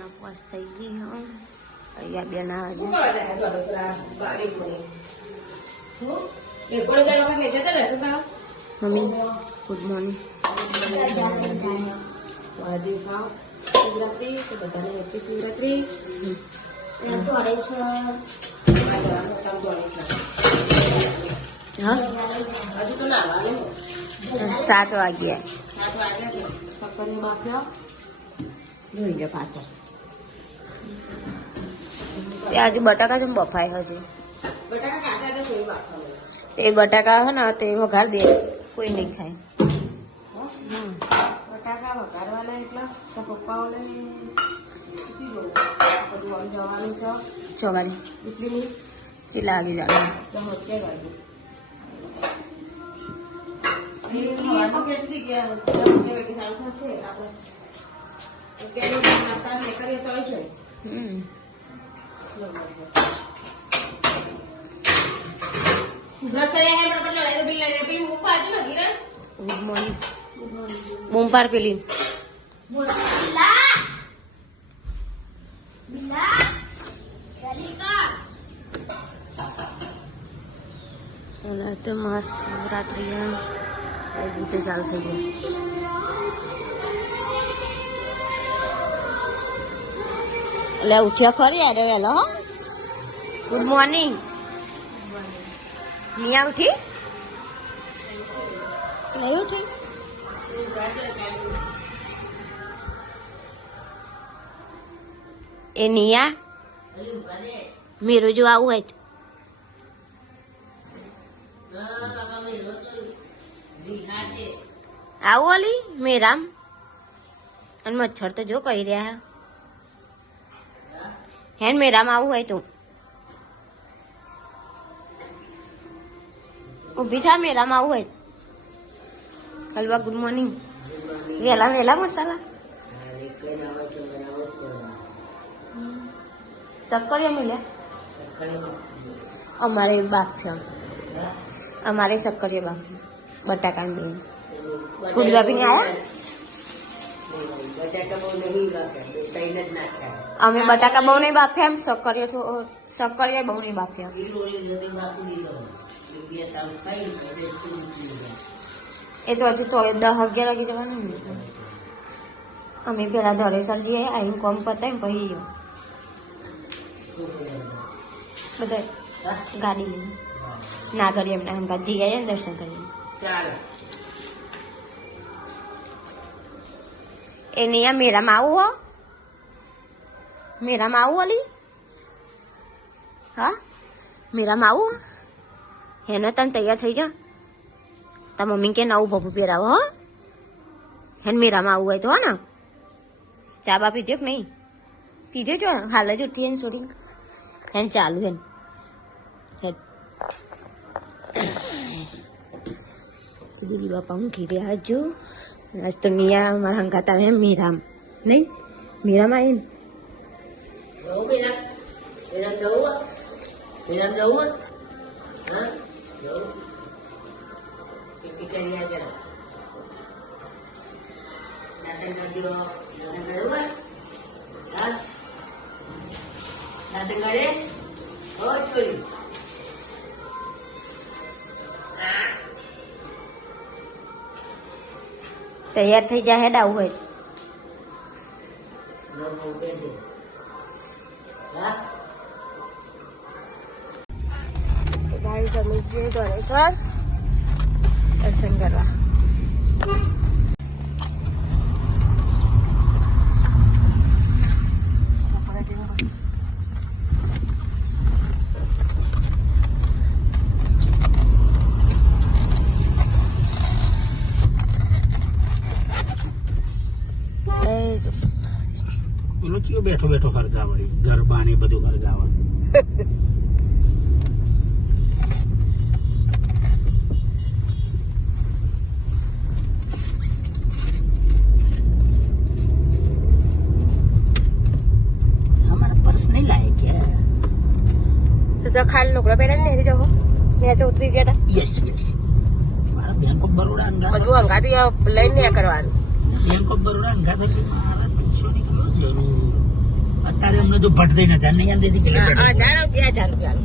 ના પોસ થઈ ગઈ હું અહીંયા બેન આવે છે મમ્મી ગુડ મોર્નિંગ શિવરાત્રી તો બધાને હેપી શિવરાત્રી હા 7 વાગ્યા સક્કરનો બાફ્યો જોઈ લો પાછળ ત્યાં હજુ બટાકા જેમ બફાય હજુ તે બટાકા હે ને તે વઘાર દે કોઈ નહીં ખાય બટાકા વઘારવાના એટલે તો પપ્પાઓને જવાનું છે ચોગાડી એટલી ચીલા આવી જવાનું બૂમપાર પેલી તો મસ્ત શિવરાત્રી રીતે ચાલુ થઈ ગઈ એટલે ઉઠ્યા ખરી યાર વહેલો હો ગુડ મોર્નિંગ નિયા ઉઠી નહીં ઉઠી એ નિયા મેરું જો આવું હોય આવું ઓલી મેરામ અને મચ્છર તો જો કહી રહ્યા હેન મેરામ આવું હોય તું ઊભી થા મેરામ આવું હોય હલવા ગુડ મોર્નિંગ વેલા વેલા મસાલા શક્કરિયા મળ્યા અમારે બાફ્યા અમારે શક્કરિયા બાફ્યા બટાકા બેન પૂરી બાફીને આવ્યા અમે બટાકા બહુ નહીં બાફ્યા એમ શક્કરિયા બહુ નહીં બાફ્યા એ તો હજુ તો 10-11 વાગે જવાનું ને અમે પેલા ધરેસર જઈએ આવીને કોમ પતાય ને પછી બધા ગાડી લઈને ના કરીએ એમના હમણાં જઈ આવ્યા ને દર્શન કરીને એ નહીં મેરામાં આવું હો મેરામાં આવું ઓલી હા મેરામાં આવું હેને તને તૈયાર થઈ જા તા મમ્મી કે નવું ભભું પહેરાવો હો હેન મેરામાં આવું હોય તો હો ને ચા બા પીધો કે નહીં પીધો છો હાલ જ ઉઠી એને છોડી હેન ચાલુ હેન દીદી બાપા હું ઘીરે હજુ આજ તો નિયા મારા હંગાતા એમ મીરામ નહીં મીરામાં એમ તૈયાર થઈ જાય હેડ આવું હોય ગાડી સમી છીએ ધોળેશ્વર દર્શન કરવા બેઠો બેઠો ખર્ચા મળી ગરબા ને બધું ખર્ચાવા हमारा पर्स नहीं लाए क्या तो खाली लोकड़ा पहना नहीं जाओ यहाँ से उतरी गया था यस यस हमारा बैंक ऑफ बड़ौदा બધું અંગાથી લઈને કરવાનું बैंक ऑफ बड़ौदा अंगा था कि मारा पैसों ની જરૂર તારે અમને જો ભટ દઈને ધ્યાન નહીં આમ દેતી પેલા હા 1000 રૂપિયા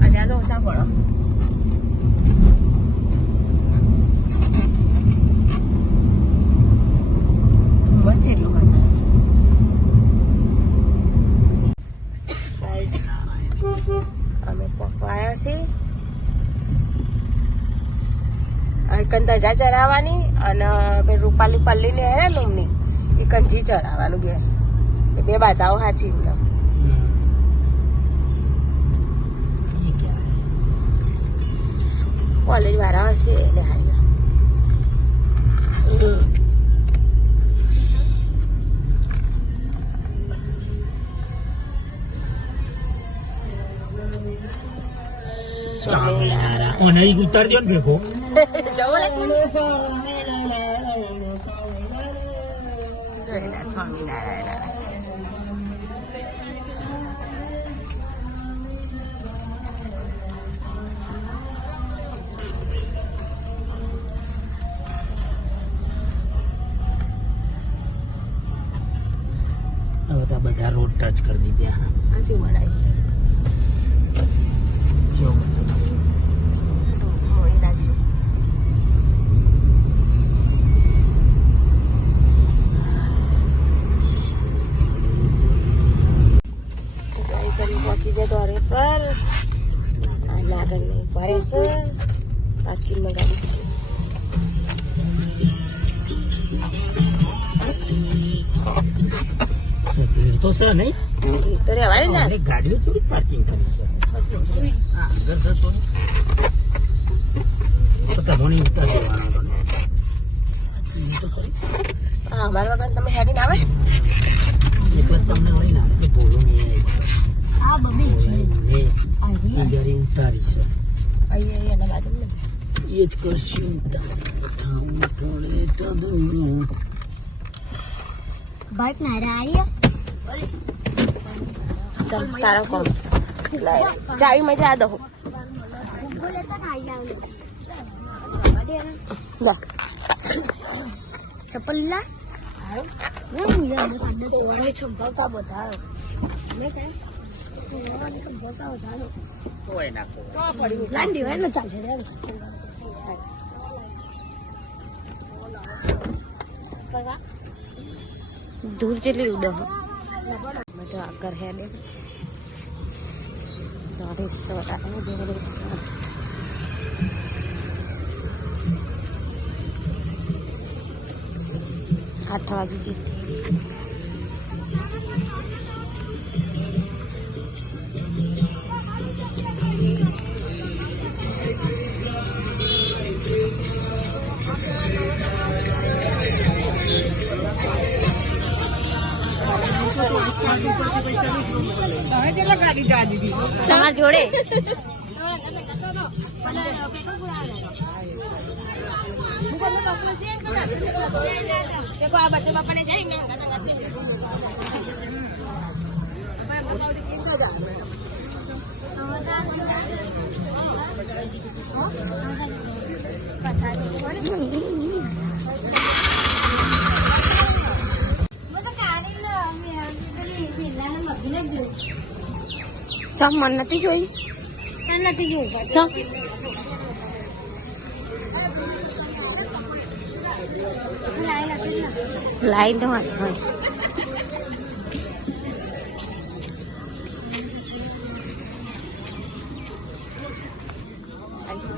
આ જા તો ઓછા પડો મસ્ત એટલું હતા ગાઈસ અમે પકવાયા છીએ કંતા જા ચરાવવાની અને રૂપાલી પલ્લી ને હે લુમની એ કંજી ચરાવવાનું બે બે બાધાઓ સાચી એમને કોલેજ વાળા હશે એટલે હારી નહીં ઉતાર દો ને ભેગો સ્વામિનારાયણ હવે તો બધા રોડ ટચ કરી દીધા હજુ વડાય જો બાકી જતો હરેશ્વર આગળ નહીં ભરેશ્વર પાર્કિંગમાં ગાડી ભીડ તો છે નહીં તો રેવાય ને અને ગાડીઓ થોડી પાર્કિંગ કરી છે આગળ જતો તો તમને ઉતાર દેવાનો હતો ને તો ખરી હા મારા વગર તમે હેડીને આવે એટલે તમને વળી ના કે બોલો નહીં હા બબી એ ગાડી ઉતારી છે અહીંયા એના બાજુ ને એ જ કરશું બાઈક ના રહ્યા ચાલ તારા કોણ ચાવી માં જા દો જા ચપ્પલ લા સંભાવતા બધા લાંડી હોય ને ચાલશે દૂર જેટલી ઉડો બધું આગળ હેડે દોઢેશ્વર આવે દોઢેશ્વર 8 વાગી ગઈ તમાર જોડે ચમ મન નથી જોઈ નથી જોયું ચમ લાઈન તો હોય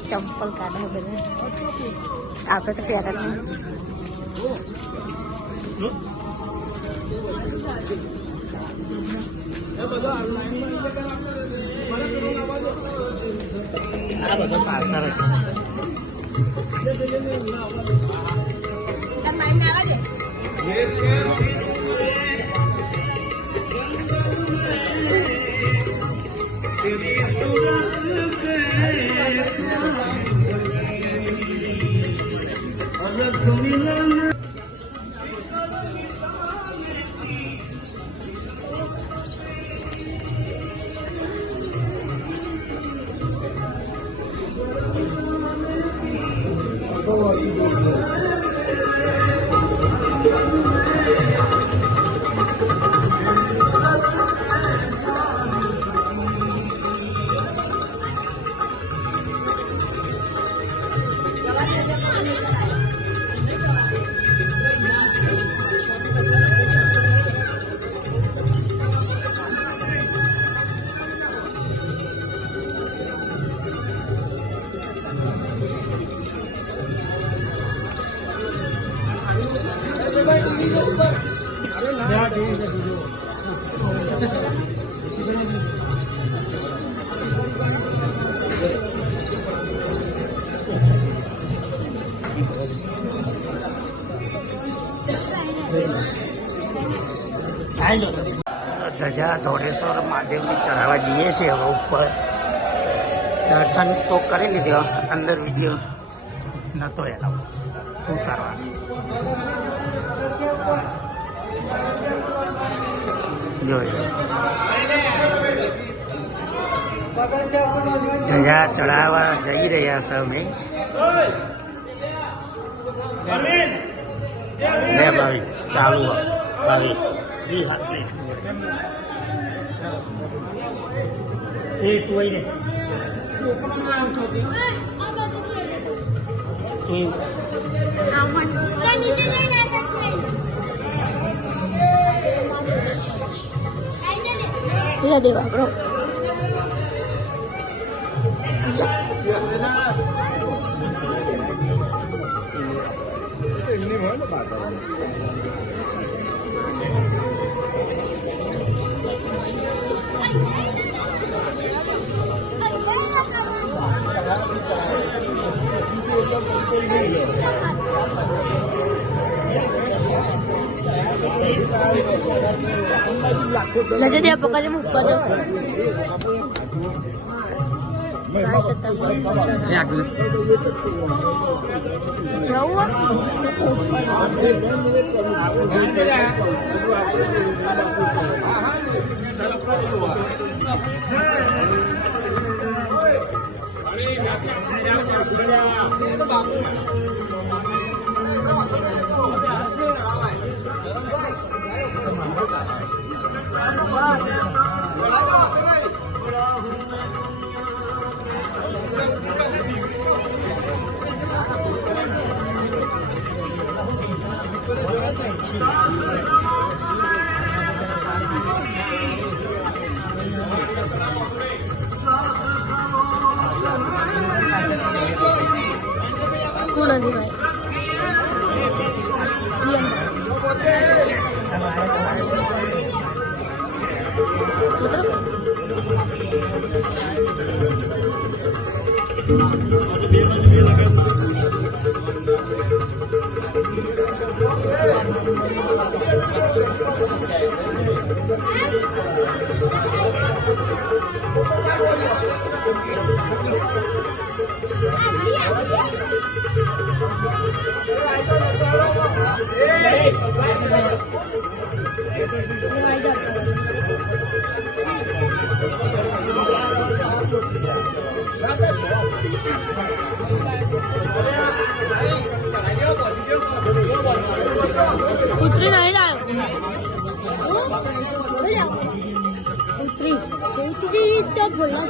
ચંપલ કાઢે બધા આપણે તો પહેરા નહીં આ બધો પાછળ ધજા ધોળેશ્વર મહાદેવની ચઢાવવા જઈએ છીએ હવે ઉપર. દર્શન તો કરી લીધો, અંદર વિડીયો નહોતો એનો ઉતારવાનો. જોઈ ધજા ચઢાવવા જઈ રહ્યા છે અમે. લે ભાઈ ચાલુ ભાઈ ઈ હાથ એ તું ને દેવા bro Nanti dia pokoknya mau pada jauh कौन है भाई जियन पुत्री नहीं लायो पुत्री पुत्री तो बोला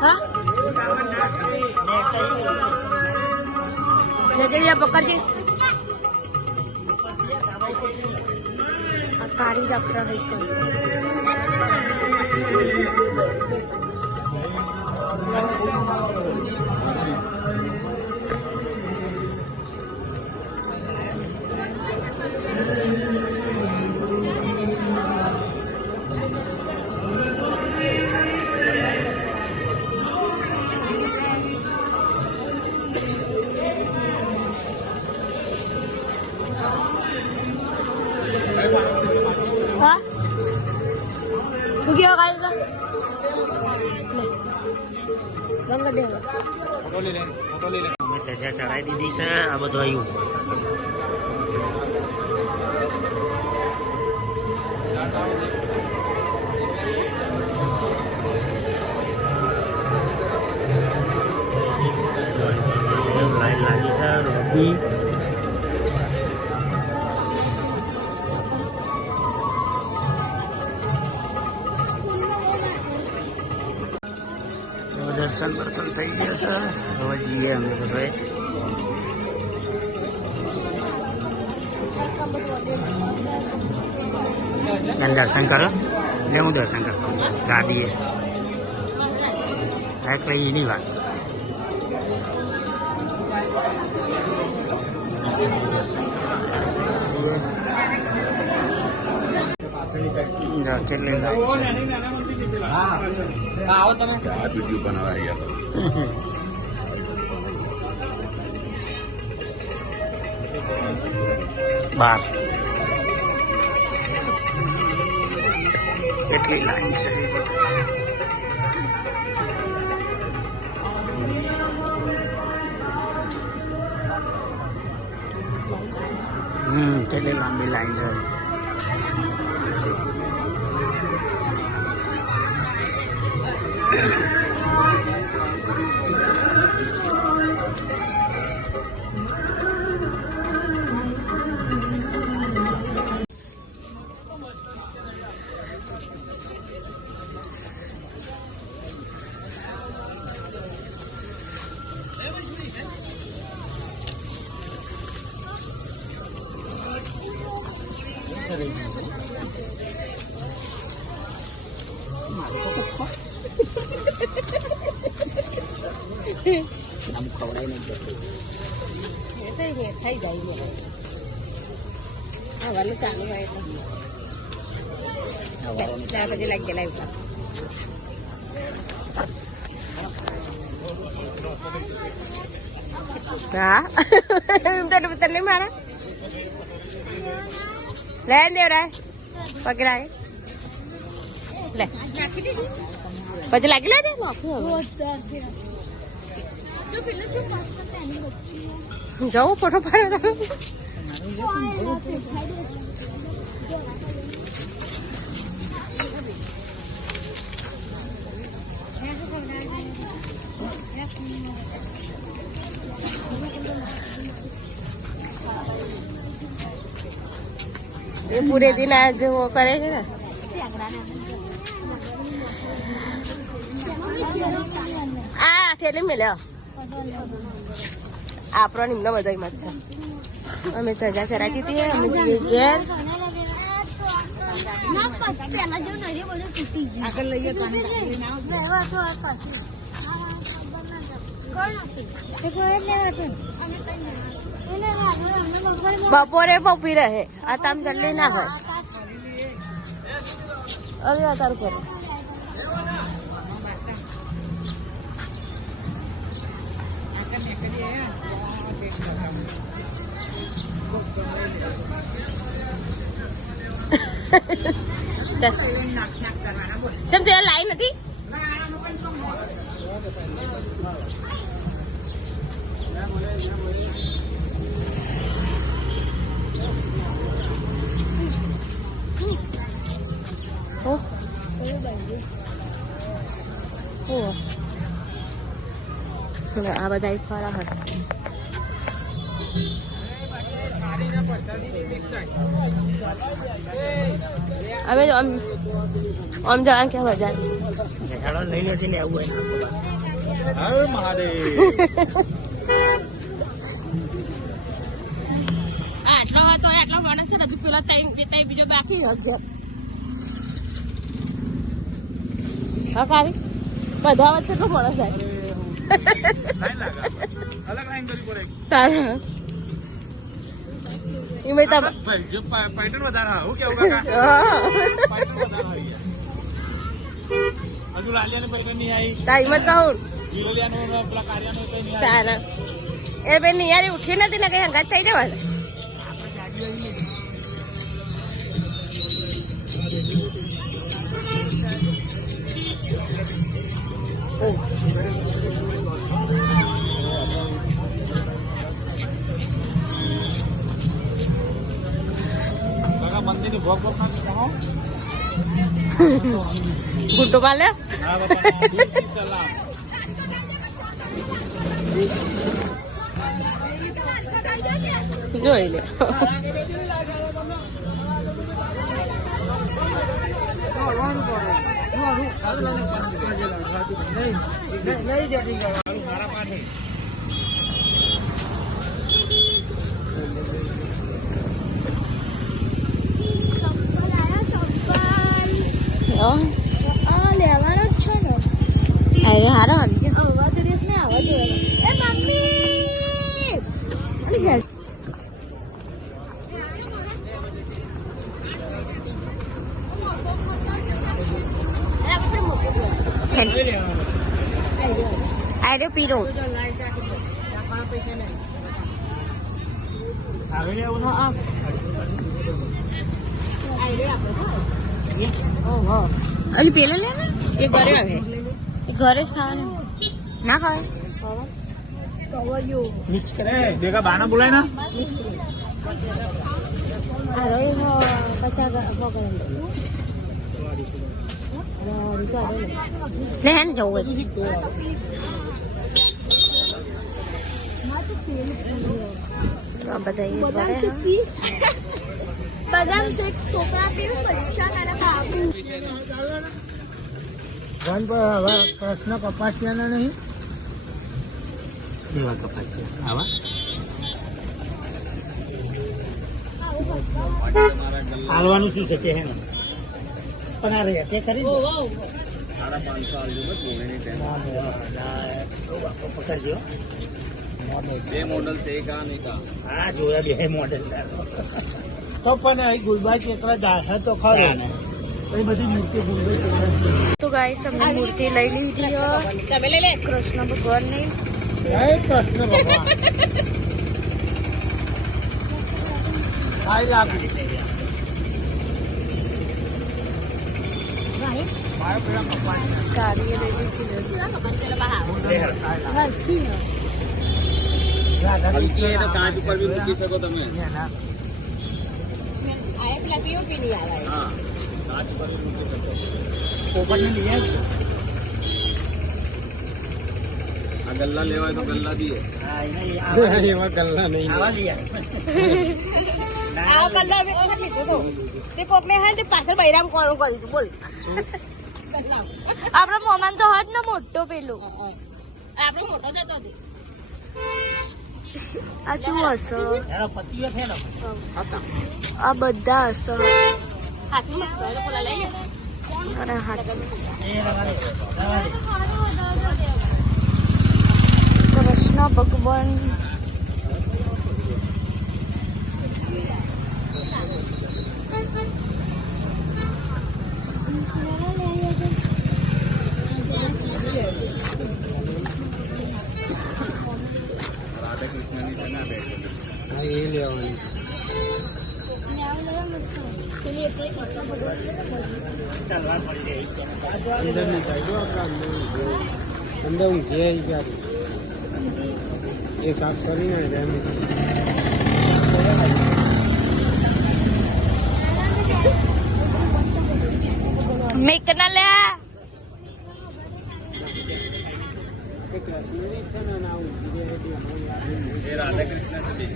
हाँ ले चलिए पकड़ के कारी रख रहा है तो हाँ क्या खाएगा ગંગા દેવા ફોટો લે અમે ધજા ચડાવી દીધી છે. આ બધું આવ્યું લાઈન લાગી છે રોડની. દર્શન થઈ ગયા છે. હવે જઈએ અમે બધાએ. ત્યાં દર્શન કરો એટલે હું દર્શન કરતો ગાદીએ એટલે એની વાત. કેટલી લાઈન છે બાર. કેટલી લાઈન છે. કેટલી લાંબી લાઈન છે. આમ ખવડાય નહીં થઈ જાય હા વાલું ચાલુ હોય એટલે પછી લાગી ગયેલા હા તને તને મારા લે દેવરાય પકડાય લે પછી લાગી લે જવું ફોટો પાડે ये पूरे दिन आज वो करेंगे ना. आ ठेली में लो આપણો નિમ્ન બધા મત છે. અમે સજા ચરાતી હતી અમે જઈએ ઘેર. આગળ લઈએ બપોરે પપી રહે આ તામ જલ્દી ના હોય. હવે તારું કરો ચમ તે લાઈ નથી. આ બધા ફરા હતા. અમે આમ જવા ક્યાં બજાર લઈ નથી લેવું હોય. આટલો હતો આટલો માણસ છે હજુ પેલા ટાઈમ બીજો બાકી હા કાવી બધા વચ્ચે તો માણસ જાય તારા એમાં પેટર્ન વધારે હું કેવું કાકા હજુ લાલિયાને પેલા નહીં આવી ટાઈમ જ કહું હીરોલિયાનો પેલા કાર્યાનો કઈ નહીં તારા એ બેન નિયારી ઉઠી નથી ને કઈ હંગાત થઈ જવાય. મંદિર ભોગ ભોગ ગુડ્ડો પાલે જોઈ લે. મારા પાસે લેવાનો જ છે ને અરે હારો હાલશે આવા દિવસ ને આવા જોઈએ એ મમ્મી અલી હેડ આરે પીરો આવી લેવું અલી પેલો લે ને એ ઘરે આવે એ ઘરે જ ખાવાનું ના ખાવે મિક્સ કરે ભેગા બાના બોલાય ના લે હે ને જવું હોય તો આ બધા એ ઘરે હા. બદામ શેક છોકરા પીવું પરીક્ષા મારા બાબુ વન પર હવે કૃષ્ણ કપાસિયાના નહીં એવા કપાસિયા આવા હાલવાનું શું છે તે હે ને પણ આ રહેતે ખરી ને? પકડજો મોડલ છે કા નહીં કા હા જોયા બે મોડેલ તો પણ અહીં ગુલબાઈ એકલા દાખલ તો ખરો ને એ બધી મૂર્તિ ગુલબાઈ તો ગાઈસ અમે મૂર્તિ લઈ લીધી હો. કૃષ્ણ ભગવાનની જય કૃષ્ણ ભગવાન ખાઈ લાગુ મારો પેલા ભગવાન ગાડીએ લઈ લીધી હલકી એ તો કાચ ઉપર બી મૂકી શકો તમે હા કાચ ઉપર બી મૂકી શકો પોપટને લઈ આવજો. આ ગલ્લા લેવાય તો ગલ્લા દીએ હા, એના એવા ગલ્લા નહીં આવા લઈ આવે. આ કલર મેં કોને લીધું તો તે કોક મેં હા તે પાછળ બૈરામ કોણ કર્યું તું બોલ આપડે મોમાન તો હટ ને મોટો પેલો આપણો મોટો જતો હતી આ શું હશે એનો પતિઓ છે ને આ બધા હશે હાથમાં મસ્ત હોય તો પેલા લઈ લે અરે હાથ એ રવા દે, રવા દે. કૃષ્ણ ભગવાન રાધા કૃષ્ણની છે ના બેઠો હા, એ લેવાની તલવાર પડી જાય અંદરની સાઈડ અંદર ઊંઘી આવી ગયા એ સાફ કરીને મેક ના લે એ રાધા કૃષ્ણ છે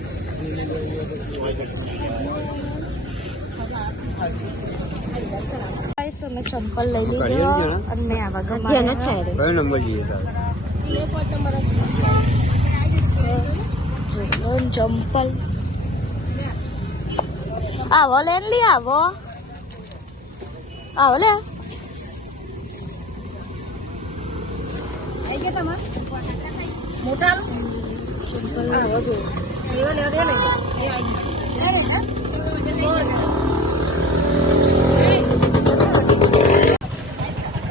ગાઈસ અમે ચંપલ લઈ લીધો અને મેં આવા ગમા જેનો છે કયો નંબર જોઈએ ચંપલ આવો લે લી આવો આવો લે આઈ ગયા તમાર મોટા ચંપલ આવો જો લેવા લેવા દે ને એ આઈ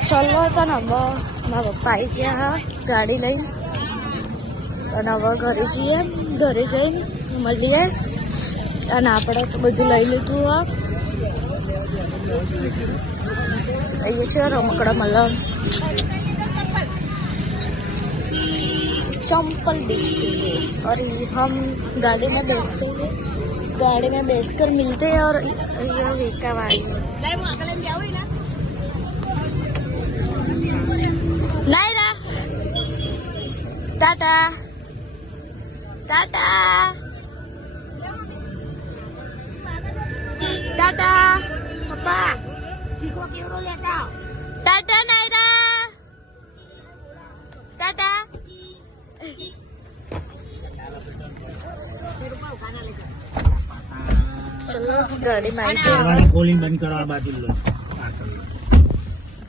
ચલો પણ હવે મારા પપ્પા આવી ગયા ગાડી લઈને અને હવે ઘરે જઈએ ઘરે જઈને મળીએ અને આપણે તો બધું લઈ લીધું હોય અહીંયા છે રમકડા મતલબ चंपल बेचते हैं और हम गाड़ी में बैठते हैं गाड़ी में बैठकर मिलते हैं और यह वेका वाली नायरा टाटा टाटा टाटा पापा ચીકો કેવડો લેતા टाटा नायरा ચલો ગાડીમાં આવી જાઓ. ચાલવાનું કોલિંગ બંધ કરો, આ બાજુ લો.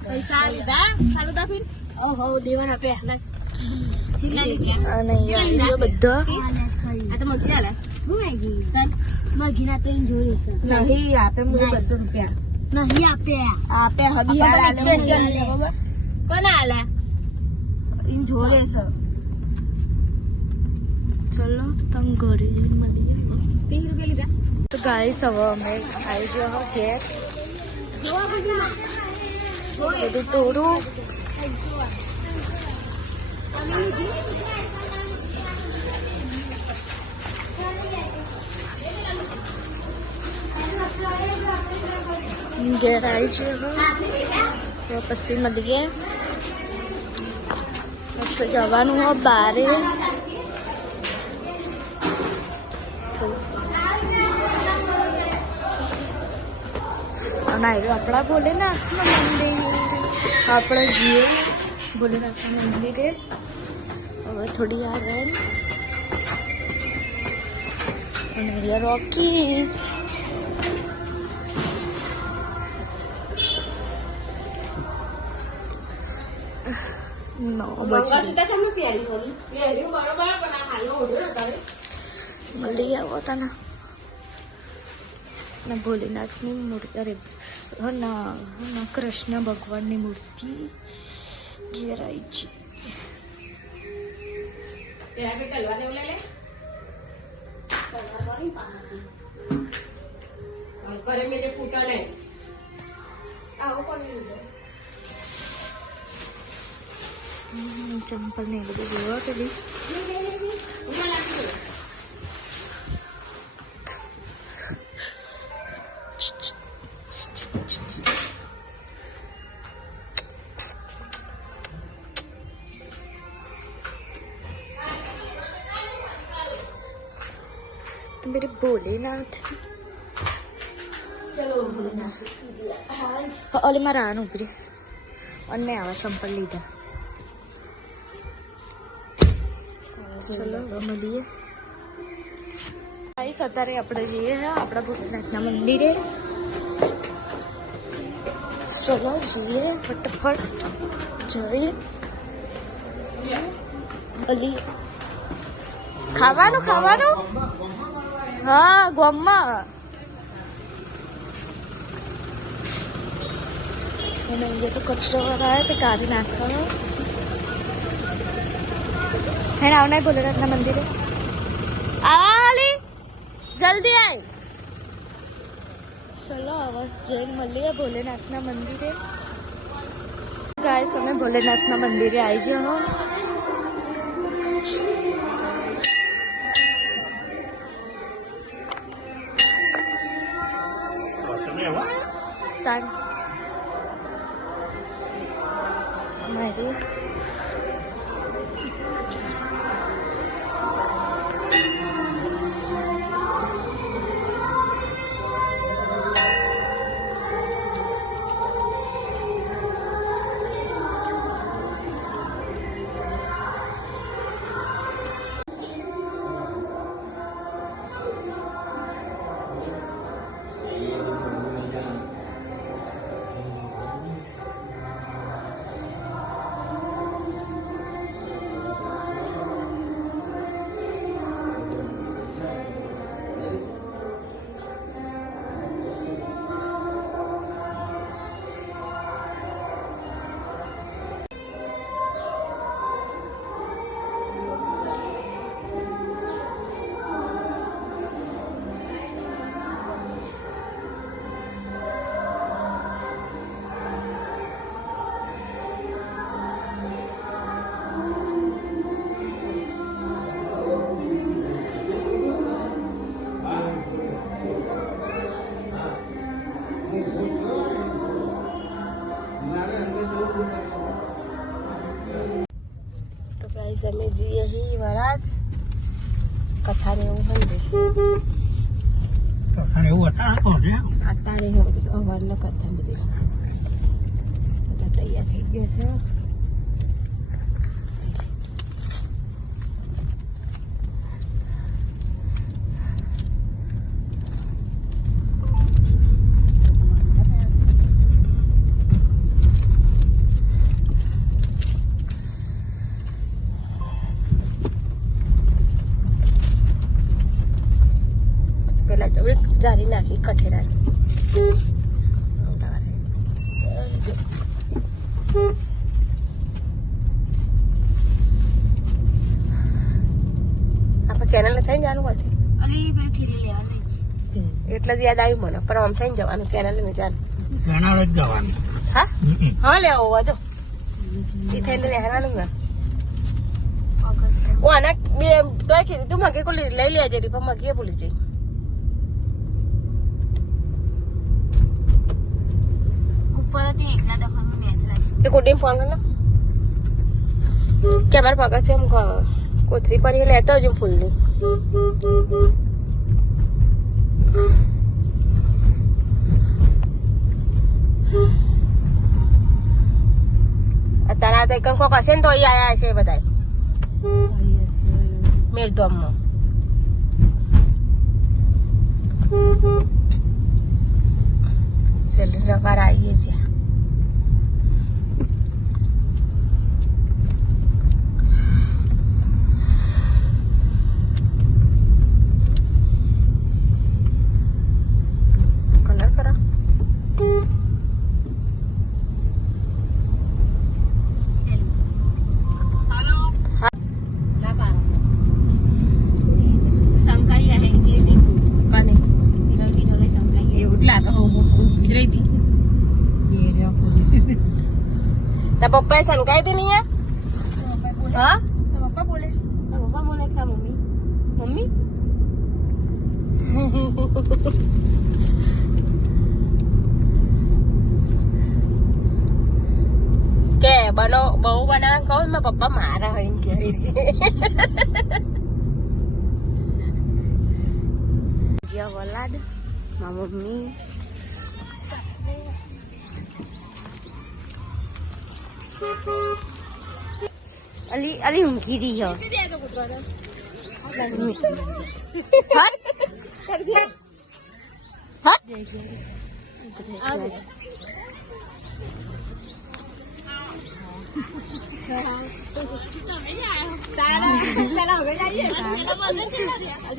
પૈસા લીધા ચાલુ દાખવી ઓહો દેવાના આપ્યા અને અહીંયા આવી જાઓ બધા. આ તો મગી આલે મગી ના તો નહીં આપે મને 200 રૂપિયા નહીં આપે હબી આલે કોને આલે ઇન જોડે છે ચલો તમે ઘરે જઈને મળીએ. 30 રૂપિયા લીધા તો ગાઈસ હવે અમે આવી જાઓ ઘેર. બધું તોડું ઘેર આવી જાઓ. પછી મળીએ. મસ્ત જવાનું હોય બારે. અને આપણા ભોલેનાથનું મંદિર આપણે જઈએ ભોલેનાથના મંદિરે. હવે થોડી આગળ અને અહીંયા રોકી નો મળી આવો તને ભોલેનાથની મૂર્તિ. અરે ના કૃષ્ણ ભગવાનની મૂર્તિ ઘેર આવી છે. ચંપલ ને બધું જોવા પેલી तो मेरे भोलेनाथ ચલો ઓલી મારા આન ઉભરી અને આવા ચંપલ લીધા. ચલો મળીએ. અત્યારે આપણે જઈએ આપણા ભોલેનાથના મંદિરે. ચલો જઈએ ફટાફટ જઈએ. ઓલી ખાવાનું હા ગોમમાં. અને અહીંયા તો કચરો વાળા તો કાઢી નાખવાનો. હે આવના ભોલેનાથના મંદિરે આલી જલ્દી આય. ચલો હવે જઈને મળીએ ભોલેનાથના મંદિરે. ગાઈસ તમે ભોલેનાથના મંદિરે આવી જાઓ. તાન મારી ગાઈસ અમે જઈએ હી વરાત કથાને એવું હોય ને તો ખાલી એવું હતા કોણ હે અત્યારે અવારનો કથા બધી બધા તૈયાર થઈ ગયા છે. કેનાલ થઈને જવાનું હોય અલી પેલી ઠેલી લેવાની એટલે જ યાદ આવ્યું મને પણ આમ થઈને જવાનું કેનાલ ને જવાનું કેનાલ જ જવાનું. હા હા લેવો હતો એ થઈને રહેવાનું ને હું આના બે તો કીધું તું મગે કોઈ લઈ લેજે પણ મગીએ ભૂલી જઈ ઉપર હતી એકલા દફાનું મેચ રાખી એ કોટી ફોન કર કે અમારે પગાર છે એમ કોથરી પર લેતો હજુ ફૂલની અત્યારે આ તો કોક હશે ને તો અહીં આયા હશે બધા મેરધોમમાં રકાર આવીએ છીએ કલર કરા સંકાઈ आहे જેવી કાને વિરલકી ઢોલે સંકાઈ એવું જ લાગે ગુજરાતી તારા પપ્પાએ સંકાઈ હતી નહીં હા પપ્પા બોલે પપ્પા બોલે ખા મમ્મી મમ્મી કે બહુ બનાવવા કહું મારા પપ્પા મારા હોય કે જ્યાં વલાદ મારા મમ્મી અલી અલી ઊંઘી રહી હો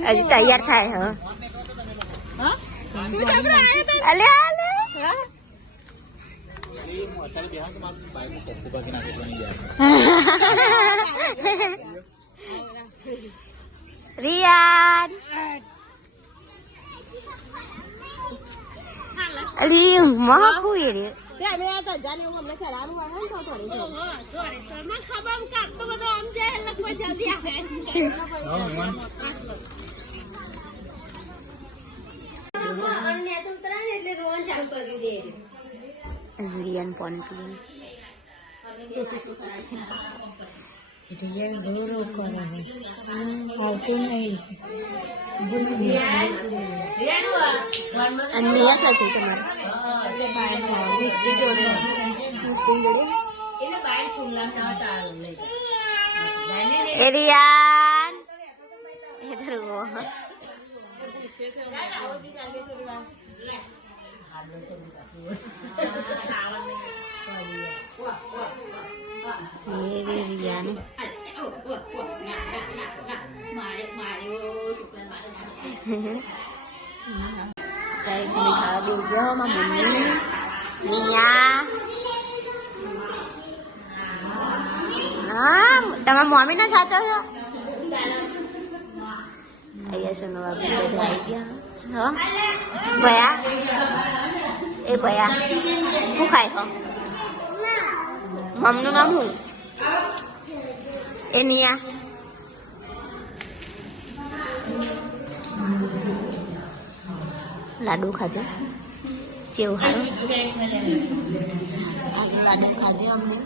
હજી તૈયાર થાય હા અલે અલે Rian અલી ઊંઘમાં આખું એ રે રિયાન પાણી પીવું Rian इधर वो ये Rian guys ini kalau dia sama mami Nia તમારા મમ્મી ના સાચો છો અહીંયા સુનો બાબી બધા આવી ગયા ભયા એ ભયા શું ખાય છો મમનું નામ શું એ નિયા લાડુ ખાધો કેવું સારું લાડુ ખાધે અમને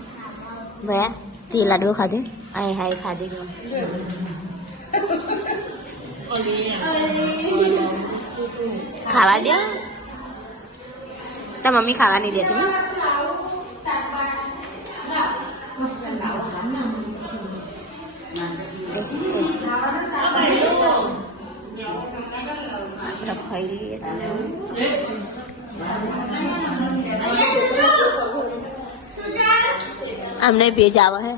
ભયા તે લાડુ ખાધે આય હાય ખાધે જો ખાવા દો તાર મમ્મી ખાવા નહીં દેતી ખાઈ લઈએ અમને ભેજ આવે હે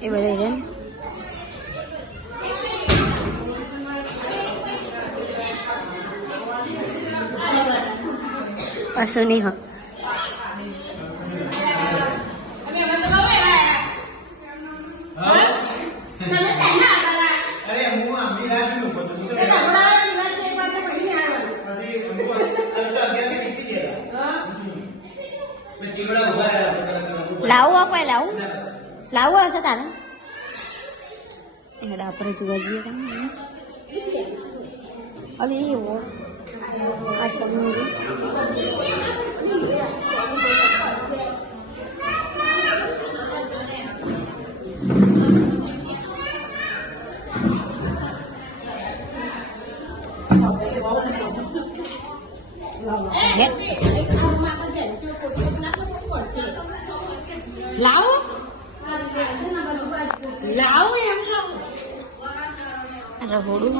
એ બધા રે પાછું નહીં હો લાવું કોઈ લાવું લાવું હશે તારે હેડા આપણે જોવા જઈએ અરે એવો આ સમૂહ લાવો લાવો એમ રહોડું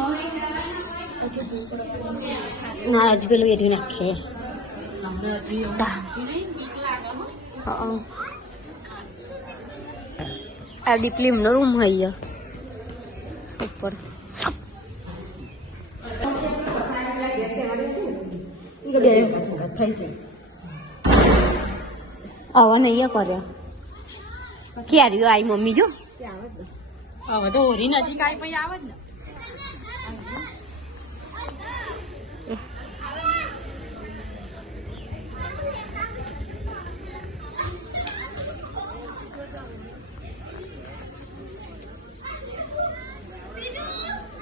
ના હજુ પેલું એરી નાખે આ ડીપલીમનો રૂમ હોય ઉપર આવા નહીં કર્યો ક્યારે આઈ મમ્મી જો હવે તો હોરી નજીક આવી પછી આવે જ ને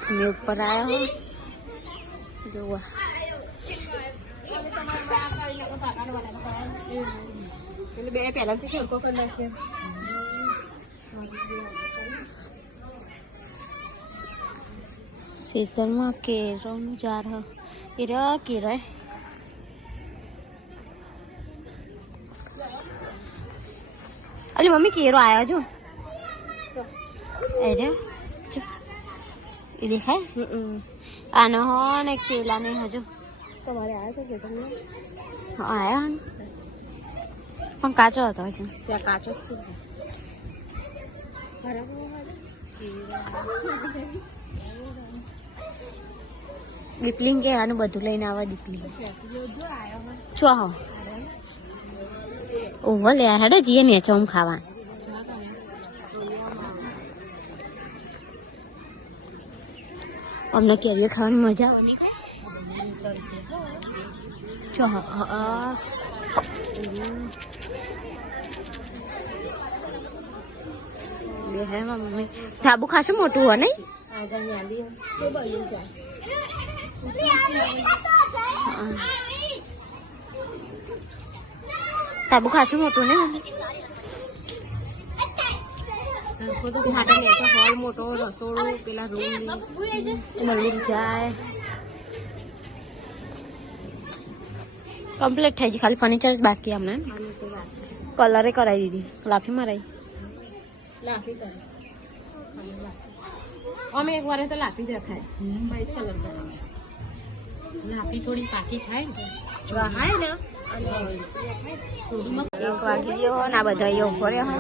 મેં ઉપર આવ્યા હો જોવા બે પહેલાથી ખેલકો કરી નાખ્યો ખેતરમાં કેરોનું ઝાડ એ રહ્યા કેરો અલી મમ્મી કેરો આવ્યો જો એ દેખાય આનો હો ને કેલા ને હજુ તમારે આવ્યો છે ખેતરમાં આવ્યા પણ કાચો હતો ત્યાં કાચો જ દીપલિંગ કે આનું બધું લઈને આવા દીપલિંગ છો હો ઓહો લે હેડો જઈએ ને ચોમ ખાવા અમને કેરીઓ ખાવાની મજા છો હે મમ્મી સાબુ ખાસું મોટું હોય નહીં સાબુ ખાસું મોટું ને હોલ મોટો રસોડો પેલા રૂમ મળી જાય કમ્પ્લીટ થઈ ગઈ ખાલી ફર્નિચર જ બાકી અમને કલરે કરાવી દીધી લાફી મરાઈ અમે એક વાર તો લાફી જ રખાય કલર લાફી થોડી પાકી થાય ને એક વાગી ગયો ને આ બધા અહીંયા ઉભો રહ્યો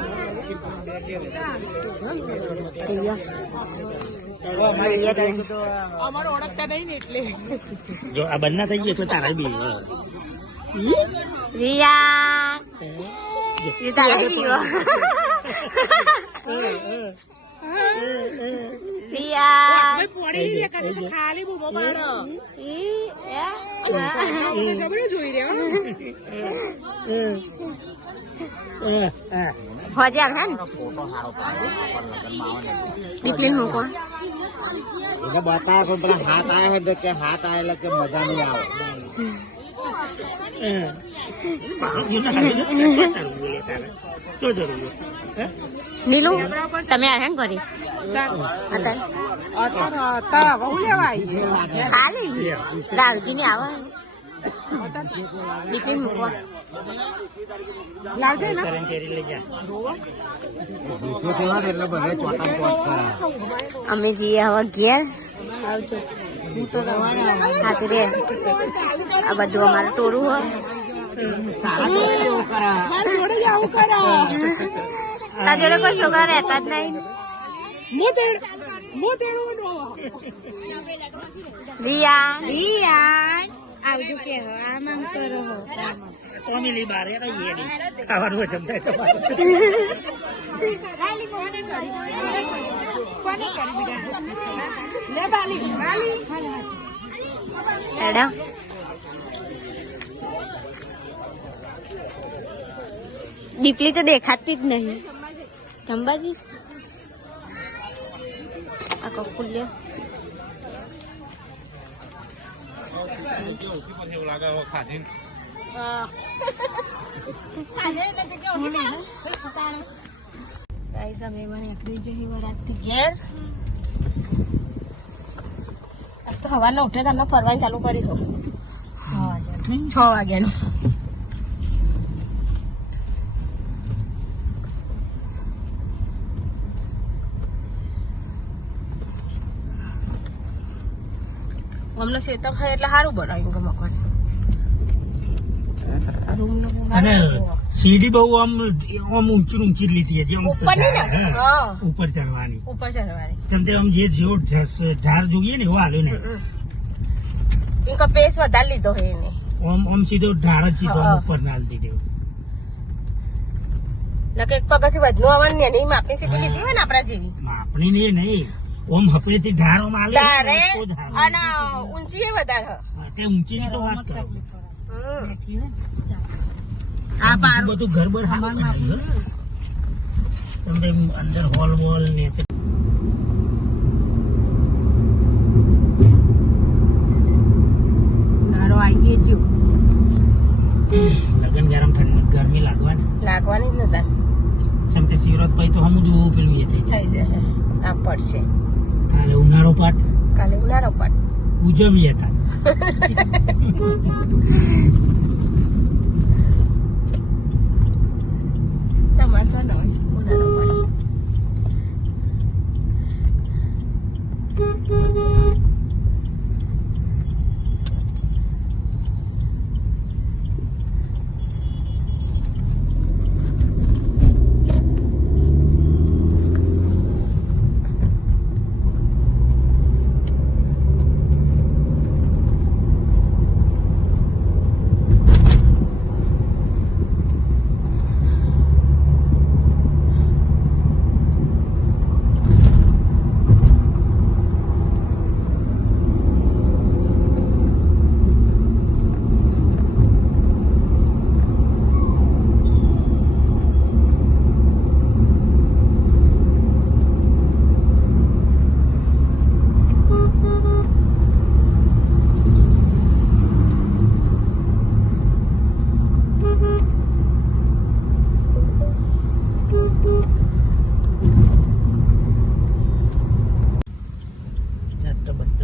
અમારો ઓળખતા નહીં ને એટલે જો આ બંને થઈ ગયું એટલે તારા બી રિયા તારા બી ખાલી બૂમો પાડો જોઈ રહ્યા હજાર હે ને દીપલી મૂકો એને બતાવે પણ પેલા હાથ આવે છે કે હાથ આવે એટલે કે મજા નહીં આવે નીલુ તમે આ હેંગ કરી ખાલી રાવજી ને આવે દીપલી મૂકવા અમે જઈએ હવે ઘેર આવજો હાથી રે આ બધું અમારું ટોળું હોય તાર જોડે કોઈ છોકરા રહેતા જ નહીં રિયા આવજો કે આ માંગ કરો ફેમિલી બારે ખાવાનું જમતા એડા દીપલી તો દેખાતી જ નહીં ચંબાજી આ કકુલ લે ગાઈસ અમે મને એકરી જઈ વરાતથી ઘેર આજ તો હવારના ઉઠે તો અમે ફરવાનું ચાલુ કરી દો 6 વાગ્યાનું અમને શેતમ થાય એટલે સારું બનાવ્યું કે મકાન અને સીડી બહુ આમ ઊંચી ઊંચી જ લીધી છે ઉપર ચડવાની ઉપર ચડવાની જેમ તે આમ જેવો ઢાર જોઈએ ને એવો હાલ્યો ને ઇનકો પેસ વધારે લીધો હે એને આમ સીધો ઢાર જ સીધો ઉપર ના લીધી લકે એક પગથી વધુ આવવાની ને એની માપની સીધી લીધી હોય ને આપણા જેવી માપણી ને નહીં ઓમ હપડેથી ઢાર ઓમ આલે અને ઊંચી એ વધારે તે ઊંચી ની તો વાત કરો આ પાર બધું ઘર બર હારું તમને અંદર હોલ વોલ ને નારો આવી ગયો લગન ગરમ ઠંડી ગરમી લાગવાની જ નતા જેમ તે શિવરાત ભાઈ તો હમું દું પેલું એ થઈ જશે આ પડશે કાલે ઉનાળો પાટ ઉજવીએ ઉજવીએ હતા તમારે તો ના ઉનાળો પાટ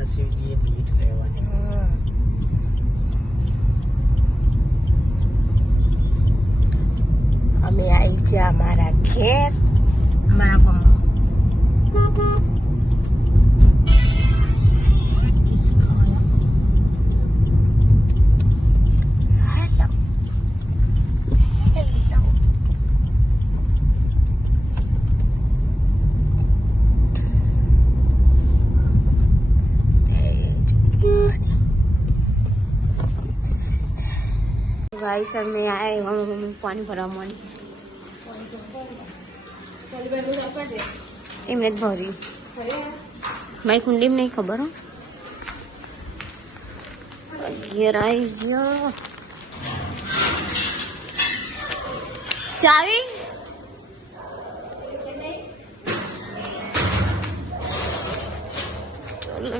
શિવજીએ ભીટ રહેવાની અમે આવી છે અમારા ઘેર અમારા भाई सब में आए हम पानी भरा मानी एम भरी भाई कुंडी में नहीं खबर हो घेर आई गयो चावी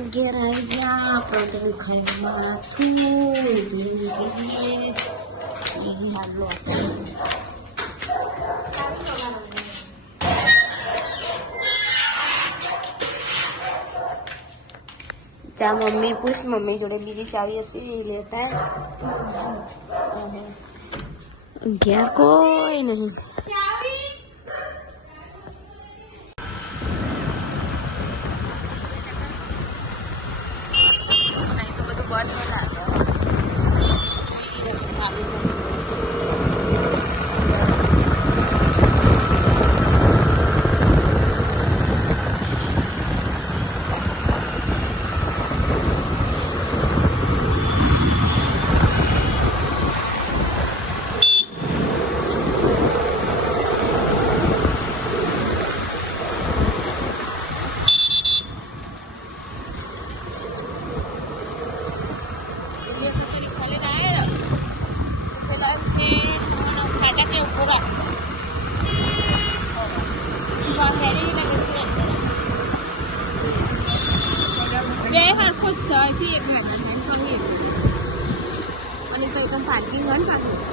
घेर आई गया अपना खाई माथू હાલો જા મમ્મી પૂછ મમ્મી જોડે બીજી ચાવી હશે એ લેતા ઘેર કોઈ નહીં તો બધું બંધ સારું છે બંધ પાછું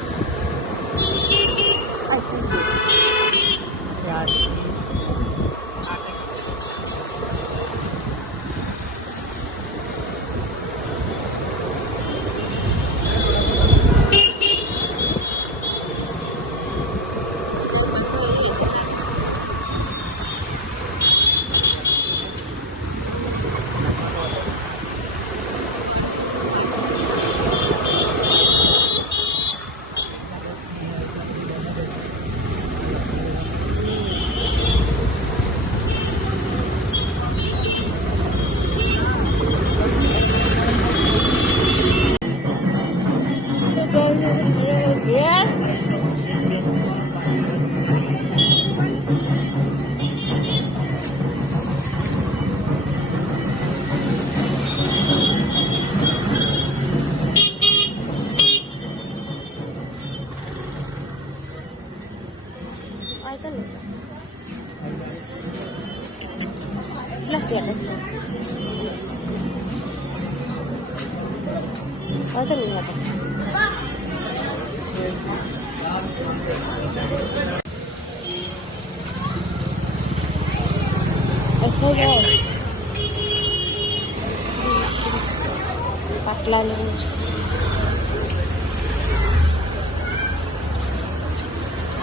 પાટલાનું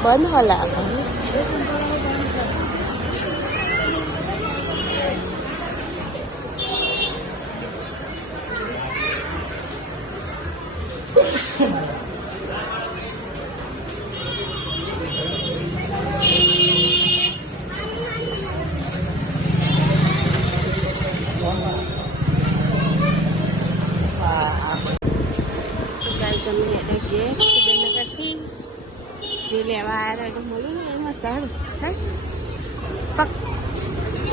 બંધ હલા જે લેવા આવ્યા હતા મળ્યું ને એ મસ્ત સારું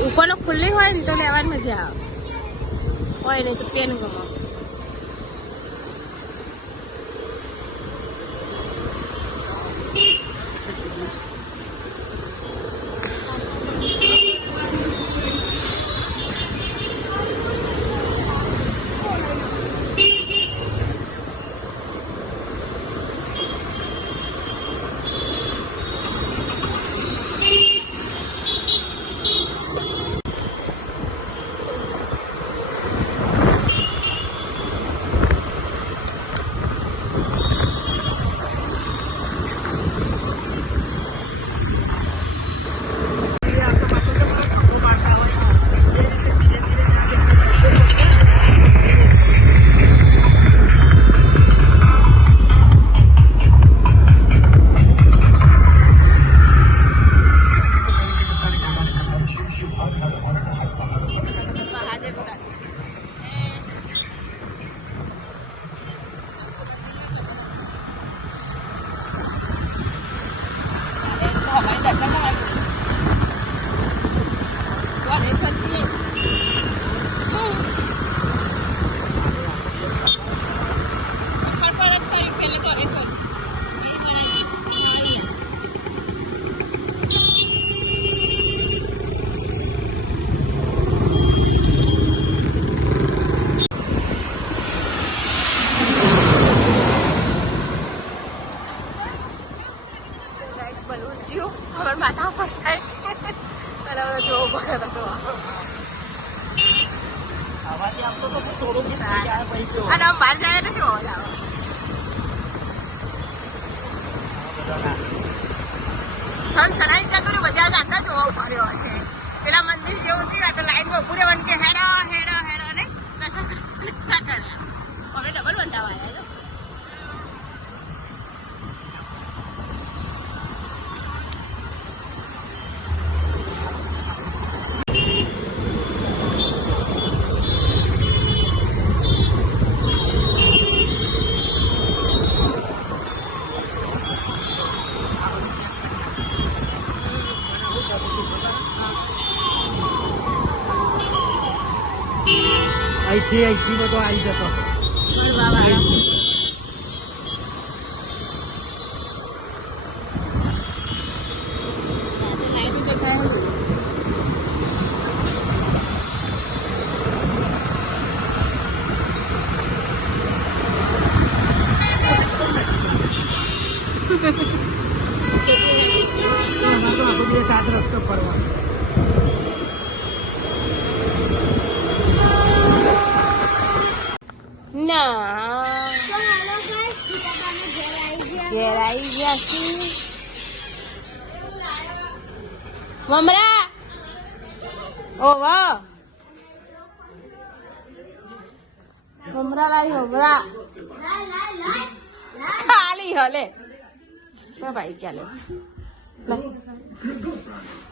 ઉપરનો ખુલ્લી હોય ને તો લેવાની મજા આવે હોય નહીં તો પેન ગમો માથા પર થાય જોવું પડે તો અને બહાર જાય ને શું અવાજ આવે સનસનાઈ જતું બજાર ગાંઠા જોવા ઉભા રહ્યો છે પેલા મંદિર જેવું છે તો લાઈનમાં ઉભું રહેવાનું કે હેડો હેડો હેડો ને દર્શન કર્યા હવે ડબલ બંધાવા આવ્યા અહીંથી બધો આવી જતો આવી ગયા છીએ મમરા. ઓ વાહ મમરા લાવી મમરા ખાલી હલે ભાઈ ચાલે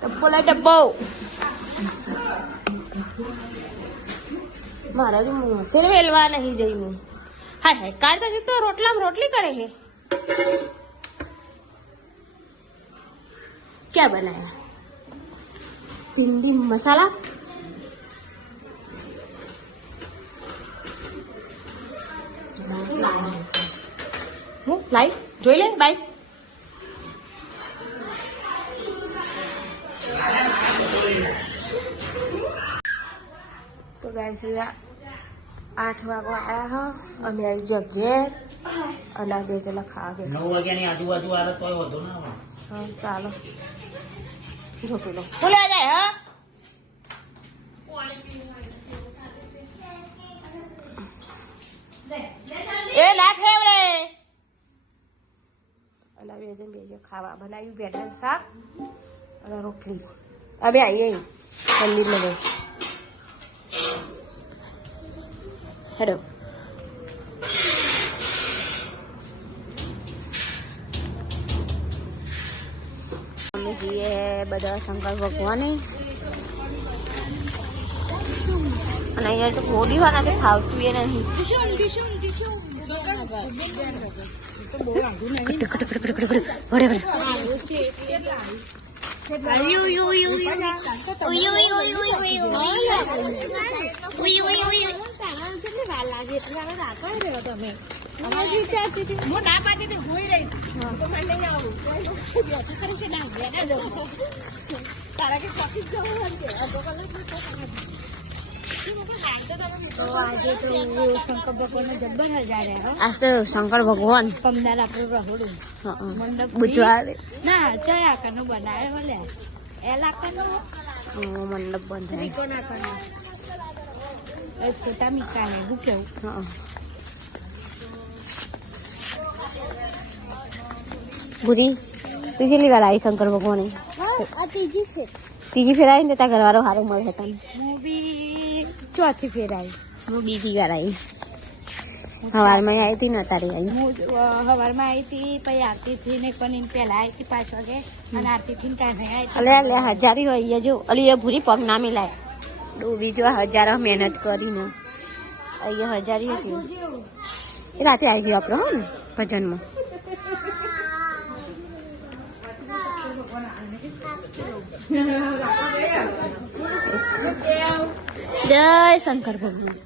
ડબ્બો લાય ડબ્બો. મારા સિર વેલવા નહીં જઈ હું. હાય હાય કાઢતા તો રોટલામાં રોટલી કરે છે. क्या बनाया? भिंडी मसाला. હું લાઈ જોઈ લે બાય. તો ગાય 8 વાગવા આયા હો. અમે આવી જગ્યાએ અને બે જણા ખાવા ગયા. 9 વાગ્યાની આજુબાજુ આવે તોય વધુ ના આવે. હા ચાલો જોઈ લો. બોલે આ જાય હા. એ ના ફેવડે અલા બેજે ખાવા બનાવ્યું બેઠા શાક અને રોટલી. હવે આવીએ મંદિર માં ગઈ. હેડો અમે જઈએ બધા શંકર ભગવાન અને અહીંયા તો હોડી વાળા ખાવતું એ નહીં. आज तो शंकर भगवान कमदार आपलं रहोडું बुधवार ના ચયા કનો બનાવે ભલે એલા કનો મંડપ બંધ ત્રિકોણા કનો એ ફોટા મીકા ને ગુકેવ. ગુરી તું કેટલી વાર આવી શંકર ભગવાન? ત્રીજી ફેર આવી ને ત્યાં ઘરવાળો હારો મળે તને? હું બી ચોથી ફેર આવી. હું બીજી વાર આવી. સવારમાં આવી હતી ને અત્યારે આવી. હું સવારમાં આવી હતી પછી આરતી થી ને પણ પેલા આવી હતી 5 વાગે અને આરતી થી કાંઈ આવી. અલે હજારી હોય જો અલી એ ભૂરી પગ ના મિલાય ડૂબી જો હજારો મહેનત કરીને અહીંયા હજારી હતી. એ રાતે આવી ગયો આપણો હો ને ભજનમાં. જય શંકર ભગવાન.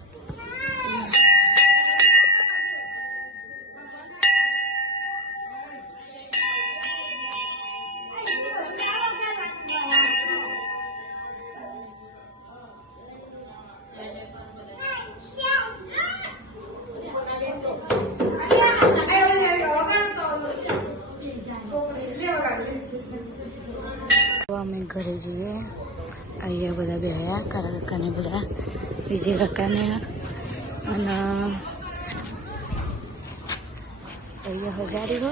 અમે ઘરે જઈએ. અહીંયા બધા બેહ્યા કારા કાકાને બધા વિજય કાકાને અને અહીંયા હજારી હો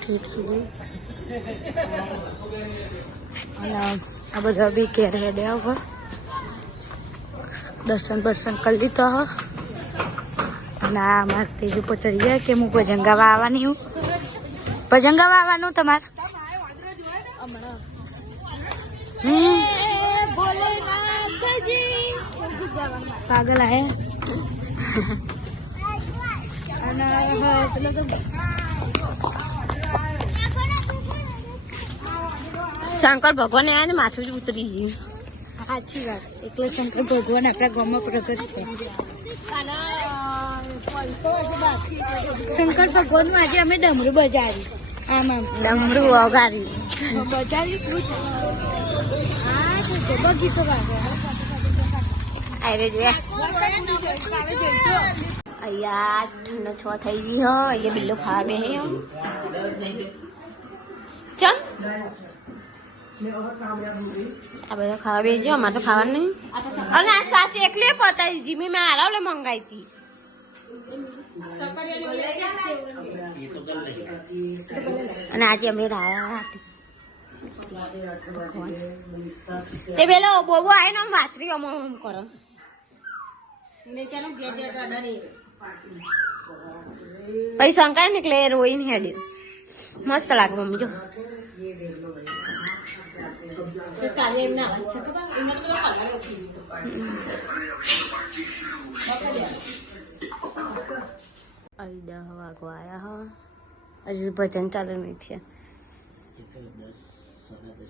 ઠીક સુધી અને આ બધા બી ઘેર હેડ્યા ઉપર દર્શન બર્શન કરી લીધો હો. અને આ અમારે સ્ટેજ ઉપર ચડી ગયા કે હું ભજન ગાવા આવવાની હું. ભજન ગાવા આવવાનું તમારે? પાગલ હે શંકર ભગવાન આયા ને માથું જ ઉતરી ગયું. સાચી વાત. એટલે શંકર ભગવાન આપણા ગામમાં પ્રગટ થયા. શંકર ભગવાન નું આજે અમે ડમરું બજાવી. આમાં ડમરું વગાડી બજાવી. બગીચો અહીંયા ઠંડો 6 થઈ ગઈ હો. અહીંયા બિલ્લો ખાવા બે ચમ આ બધા ખાવા બેસજો. અમારે તો ખાવાનું નહીં. અને આ સાસી એકલી પતાવી દીધી. મેં આરાવલે મંગાવી હતી. ये तो गल रही અને આજે અમે રાયા હતી તે પેલો બોબો આવીને આમ વાસરી આમ કરો પછી શંકા નીકળે રોઈને હેડી મસ્ત લાગે મમ્મી જો અહીં 10 વાગવા આયા હા હજુ ભજન ચાલુ નહીં થયા 10 સાડા 10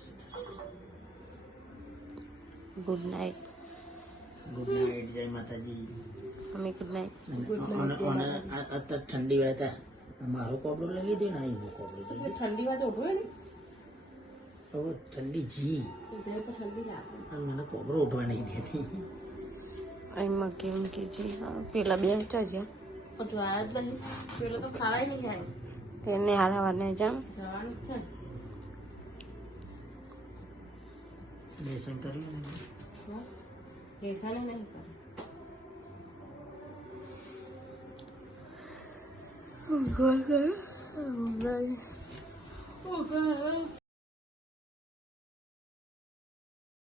ગુડ નાઇટ ગુડ નાઇટ જય માતાજી મમ્મી ગુડ નાઇટ અને અત્યારે ઠંડી હોય તા મારો કોબડો લઈ દે ને અહીં કોબડો ઠંડી વાત ઉભો ને હવે ઠંડી જી અને મને કોબડો ઉઠવા નહીં દેતી અહીં મગી મૂકી છે પેલા બે ચાલ્યા બધું આયા જ નહીં પેલો તો ખાવાય નહીં જાય તેને હારાવાને જામ જવાનું જ છે દર્શન કર્યું પૈસા નહીં કરે